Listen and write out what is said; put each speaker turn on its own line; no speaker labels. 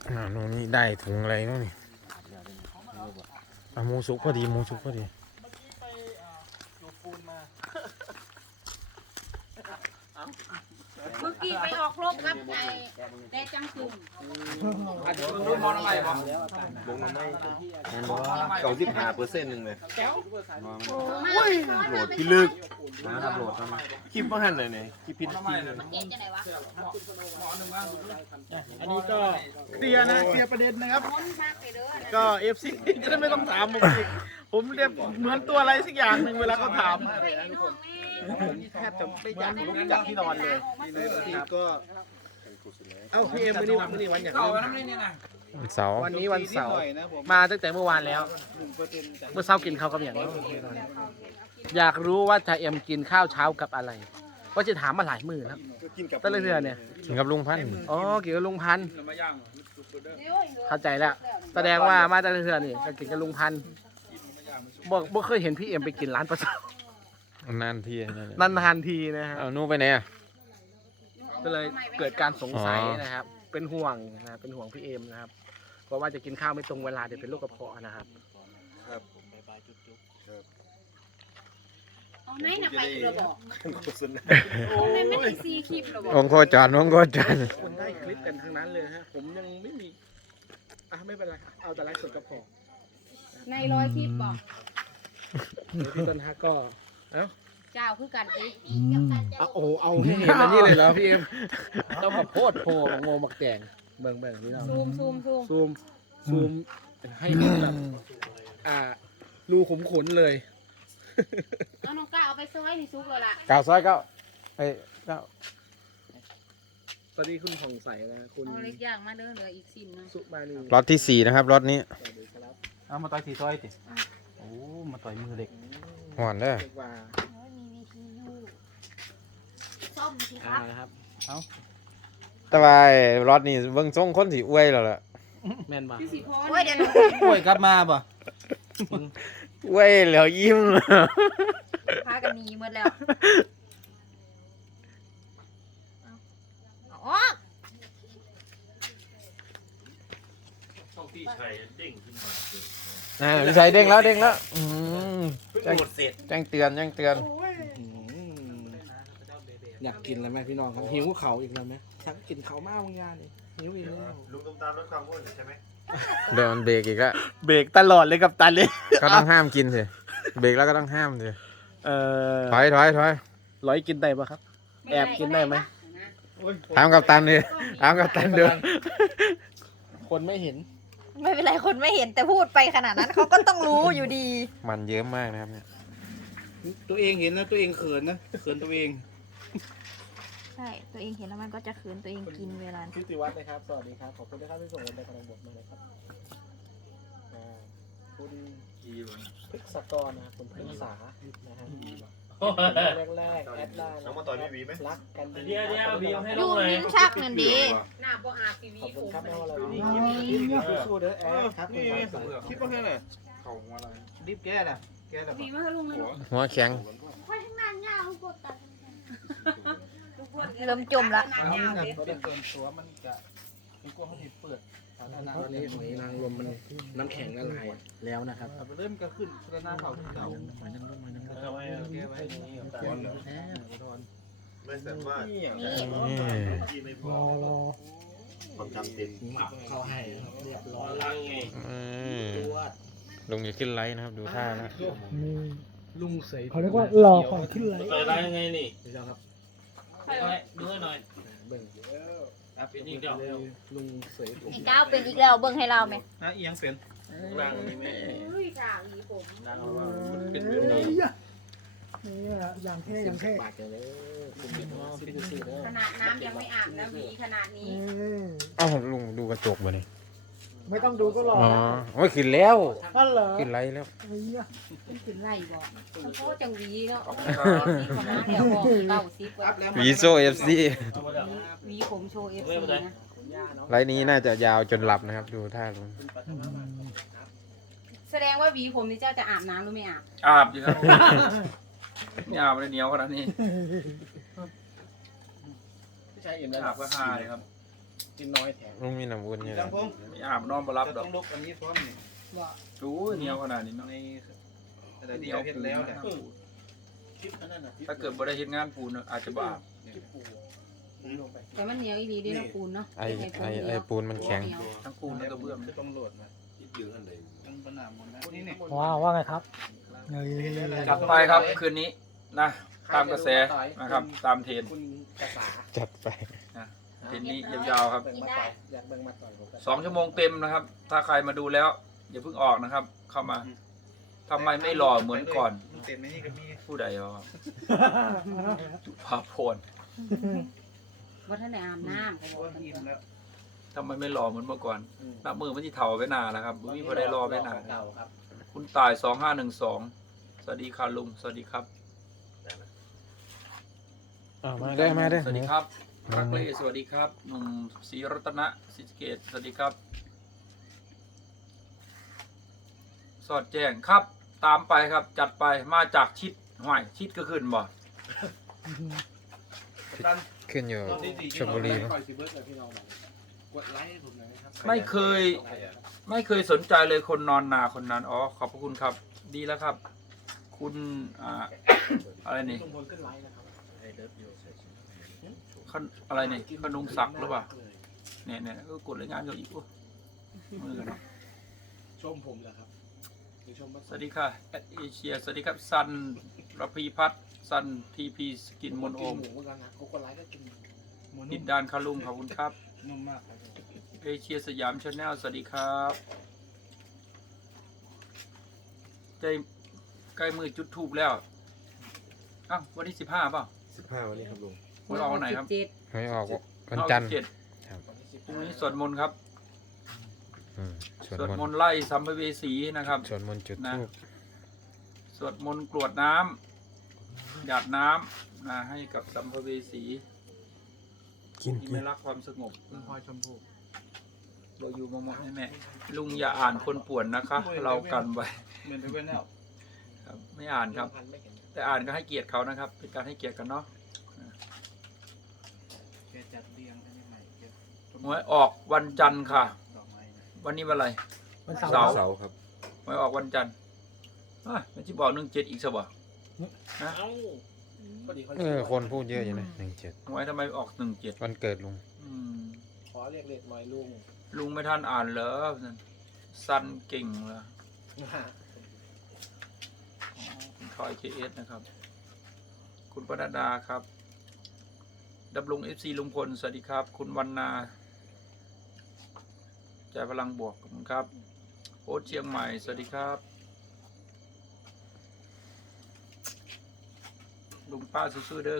โน่นนี่ได้ถุงอะไรบ้างนี่หมูสุกพอดีหมูสุกพอดี
เมื่อกี้ไปออกรบกับไอ้แต่จังกึ่ง
ลงน้ำไม่95%นึงเลยโหลดพี่ลึกนะครับโหลดคลิปว่าหันเลยเนี่ยคลิปพิษจริงเลย
เจ็ดจะไหนวะ
อันนี้ก็เคลียร์นะเคลียร์ประเด็นนะครับ
ม้วนมากไปเด้อ
ก็ FC จะได้ไม่ต้องถามผมอีกผมเรียกเหมือนตัวอะไรสักอย่างหนึ่งเวลาเขาถาม
ไปในน้องแม่
ผมแทบจะไม่อยากลุกจากที่นอนเลยครับก็เอ้าพี่เอ็มวันนี้วันอย่าง
วันเสาร์
วันนี้วันเสาร์มาตั้งแต่เมื่อวานแล้วเมื่อเช้ากินข้าวกับอย่างนี้อยากรู้ว่าจะเอ็มกินข้าวเช้ากับอะไรว่าจะถามมาหลายมื้อแล้วตั้งแต่เรื่องเนี่ย
กินกับลุงพันธุ์
อ๋อเกี่ยวกับลุงพันธุ์เข้าใจแล้วแสดงว่ามาตั้งแต่เรื่องนี่จะกินกับลุงพันธุ์บ่เคยเห็นพี่เอ็มไปกินร้านประจ
นานที
ำนานๆทีนะฮะ
เอานู่นไปไหนอ่ะ
ก็เลยเกิดการสงสัยนะครับ เป็นห่วงนะเป็นห่วงพี่เอ็มนะครับ เพราะว่าจะกินข้าวไม่ตรงเวลาเดี๋ยวเป็นโรคกระเพาะนะครับ
เอาไหนน่ะไปอีกระบอกไม่ได้ซีคลิประบอก
องค์โคจรองค์โคจร
คนได้คลิปกันทั้งนั้นเลยฮะ ผมยังไม่มีไม่เป็นไร เอาแต่ไลฟ์สดก็พอ
ในร้อยคลิปบอก
เดี๋ยวพี่ต้นฮักก็
เจ้าคือกันอีก
เอาให้เห็นอันนี้เลยเหรอพี่เอ็มต้องมาโพดโพโงมักแจงเบิ่งนี่เนาะ
ซูม
ซูมให้เห็นแบบรูขุมขนเลย
เอาน้องก้าเอาไปซอยนี่ซุกเลยล่ะ
เก้าซอยเก้าเอ้ยเก้า
ตอนนี้คุณผ่องใสนะคุณ
เอาเล็กย่างมาเด้อเหลืออีก10นึง
สุมาลี
รถที่ 4นะครับรถนี้
สวัสดีครับ
เอามาต่อยสีซอยติโอ้มาต่อยมือเด็ก
หวานเด้อ
เรียกว่า
ส้มสิครับ
นะครับ
แต่ว่ารถนี่เบิ่งทรงคนสิอวยแล้วล่ะ
แม่นบ่
พี่สิพร
โอ้ยเดี๋ยวหนู
ป่วยกลับมาป่ะ
อวยแล้วยิ้ม
พากันหนีหมดแล้วเอาออก
พี่ชายเด้งแล้วแจ้งเตือน
อยากกินแล้วไหมพี่น้องครับหิวเขาอีกแล้วไหมชักกินเขามากบางงานนี่หิวอีกแล้ว
ลุงตุ้มตามลดความอ้วนใช่ไหม
เดี๋ยวมันเบรกอีกแล้ว
เบรกตลอดเลยกับตันเลย
ก็ต้องห้ามกินสิเบรกแล้วก็ต้องห้ามสิถอย
ร้อยกินได้ปะครับ แอบกินได้ไหม
ถามกับตันดิถามกับตันดู
คนไม่เห็น
ไม่เป็นไรคนไม่เห็นแต่พูดไปขนาดนั้นเขาก็ต้องรู้อยู่ดี
มันเยอะมากนะครับเนี่ย
ตัวเองเห็นนะตัวเองเขินนะเขินตัวเอง
ใช่ตัวเองเห็นแล้วมันก็จะขืนตัวเองกินเวลา
พิติวัฒน์นะครับ สวัสดีครับ ขอบคุณนะครับที่ส่งในกำลังบทมาเลยครับคุณพฤกษกรนะคุณพฤกษานะฮะแรกแอดไลน์
น้องมาต่อยพี่วีไหม
รักกันดี
ยูนิ้นชักนั่นดี
หน้าบ่อาบทีวี
ขอบ
ผ
คุณ
ม
ครับแม่ว่าเราสู้เด้อแอดครับคุณสาย
คลิปว่าแค่ไหน
รีบแก้น่ะแก้น่ะ
ทีมาให้ลุงเลย
หัวแข็ง
เริ่มจมละ
ก็ได้เกินตัวมันจะมีกลัวเขาผิดเปิดตอนนี้หอยนางรมมันน้ำแข็งละลายแล้วนะครับ
ไปเริ่มก็ขึ้นพัฒนาเขาที่เก่า
หอยนางรม
แก้ไว้นี่
ไม่แสบมาก
นี่
ที่ไม่พอความจำเต็ม
เขาให้เรียบร้อย
ลุงจะขึ้นไลฟ์นะครับดูท่าแล้ว
ลุงใส่
เขาเรียกว่าหล่อของขึ้นไลฟ์
ต่อยได้ยังไงนี่
เดี๋ยวครับ
ดูให้หน่อย
เบิ่ง
ครับเป็นอีกเดียว
ลุงใส่ผม
ไอ้ก้าวเป็นอีกแล้วเบิ่งให้เราไหม
ฮะอียังเป็น
ร่างนี่แม่
เฮ้ยจ้าอีผม
นางว่าเป็นแบบนี้
นี่อย่างเท่อย่างเท่
ปากเลยคุณเป็นว่าซิลิซี่เด้อ
ขนาดน้ำยังไม่อาบนะหวีขนาดนี้
เอ้าลุงดูกระจกบ่นี่
ไม่ต้องดูก็หล่อ
อ๋อโอ้ยขึ้นแล้ว
นั่นเหรอ
ขึ้นไลฟ์แล้ว
มันเป็นไรบ่มันโคจังหวีเนาะซีประมาณแล้วบ่90กว่า
วีโซFC
หวีผมโชว์ FC นะ
ไลฟ์นี้น่าจะยาวจนหลับนะครับ ดูท่าลุง
แสดงว่าหวีผมนี่เจ้าจะอาบน้ำหรือไม่อาบ
อาบอยู่ครับไม่อาบเลยเหนียวขนาดนี้
พี่ชายเอ็มแล้ว
อาบก็หาเลยครับกินน้อยแถม
ลุงมีน้ำอุ่นอยู่
จังพง
ไม่อาบนอนมารับด
ต้
อ
อก งลุกอันนี้พร้อมนี่
ดูเหนียวขนาดนี้เนาะ
ในอะไรที่เราเห็นแล้วเนี่ยคลิปอันนั้นน่ะ
ถ้าเกิดบ่ได้เฮ็ดงานปูนอาจจะบ้า
แต่มันเหนียวอีหลีเด้เนาะปูนเนาะ
ไอปูนมันแข็ง
ทั้งปูนทั้งกระเบื้อง
ต้องโหลดนะต้องปัญหาหมดนะนี่เนี่ย
ว่าไงครับเฮ้ย
จัดไปครับคืนนี้นะตามกระแสนะครับตามเทรนด์
จัดไป
เทรนด์นี้ยาวๆครับ
อยากเบิ่งมาต่อยผม
2 ชั่วโมงเต็มนะครับ ถ้าใครมาดูแล้วอย่าเพิ่งออกนะครับ เข้ามาทำไมไม่หล่อเหมือนก่อน
เต็มในนี่ก็มี
ผู้ใดอ๋อจุภาพร
ว่าท่านได้อาบน้ำเขาบอก
ว่าอิ่มแล้ว
ทำไมไม่หล่อเหมือนเมื่อก่อนหน้ามือมันที่เถาไปหนาแล้วครับมีผู้ใดรอไปหนา
เก่าครับ
คุณตาย2512สวัสดีค่ะลุงสวัสดีครับ
มาได้มาได้
สวัสดีครับรักเล่สวัสดีครับหนุ่มศรีรัตนะศรีสะเกษสวัสดีครับ สอดแจ้งครับ ตามไปครับ จัดไปมาจากชิดห่วยชิดก็ขึ้นบ่
ขึ้นอยู่ชลบุรีมั้ง
ไม่เคยสนใจเลยคนนอนนาคนนั้นอ๋อขอบพระคุณครับ ดีแล้วครับ คุณอะไรนี่อะไรนี่ขนุงศักดิ์หรือเปล่าเนี่ยก็กดรายงานเขาอีกมือกันเนาะ
ชมผมเหรอครับ
สวัสดีค่ะแอดเอเชียสวัสดีครับซันรพีพัฒน์ซันทีพีสกินมนโอมดินดานคารุงขอบคุณครับ
นุ่มมากครับ
เอเชียสยามชาแนลสวัสดีครับใกล้มือจุดทูบแล้วอ้าววันที่15เปล่า
15วันนี้ครับลุง
วันออกวันไหนครับ
17
ไม่ออกวันจันทร์
เอา17
ครับ
พรุ่งนี้สวดมนต์ครับ
สวด
สวด
ม
ม
น
น
ต์
ต์ไล่สัมภเวสีนะครับ
สวดมนต์จุด
นะ
ธูป
สวดมนต์กรวดน้ำหยาดน้ำนะให้กับสัมภเวสี
กิน
ที่ไม่รักความสงบคุณพลอยชมพูเราอยู่มามองให้แม่ลุงอย่าอ่านคนป่วนนะคะ เรากันไว้
เงินไปเว้นแล้ว
ครับไม่อ่านครับ แต่อ่านก็ให้เกียรติเขานะครับ เป็นการให้เกียรติกันเนาะ
แกจัดเรียงอันนี้ใหม่เก็บ
หวยออกวันจันทร์ค่ะ
ดอกไม้นะ
วันนี้วันอะไร
วัน
เสา
เสา
ร์
ร์
ครับ
หวยออกวันจันทร์มันจะบอก17อีกซะบ่นะ
พอดีเขา
คนพูดเยอะอยู่นะ17
หวยทำไมออก17
วันเกิดลุง
ขอเรียกเล็กหน่อยลุง
ลุงไม่ทันอ่านเหรอสั้นเก่งเหรอคุณทอยเคเอสนะครับ คุณปนัดดาครับดับลุงFC ลุงพลสวัสดีครับ คุณวรรณาใจพลังบวกขอบคุณครับโอ๊ตเชียงใหม่สวัสดีครับลุงป้าสู้ๆเด้อ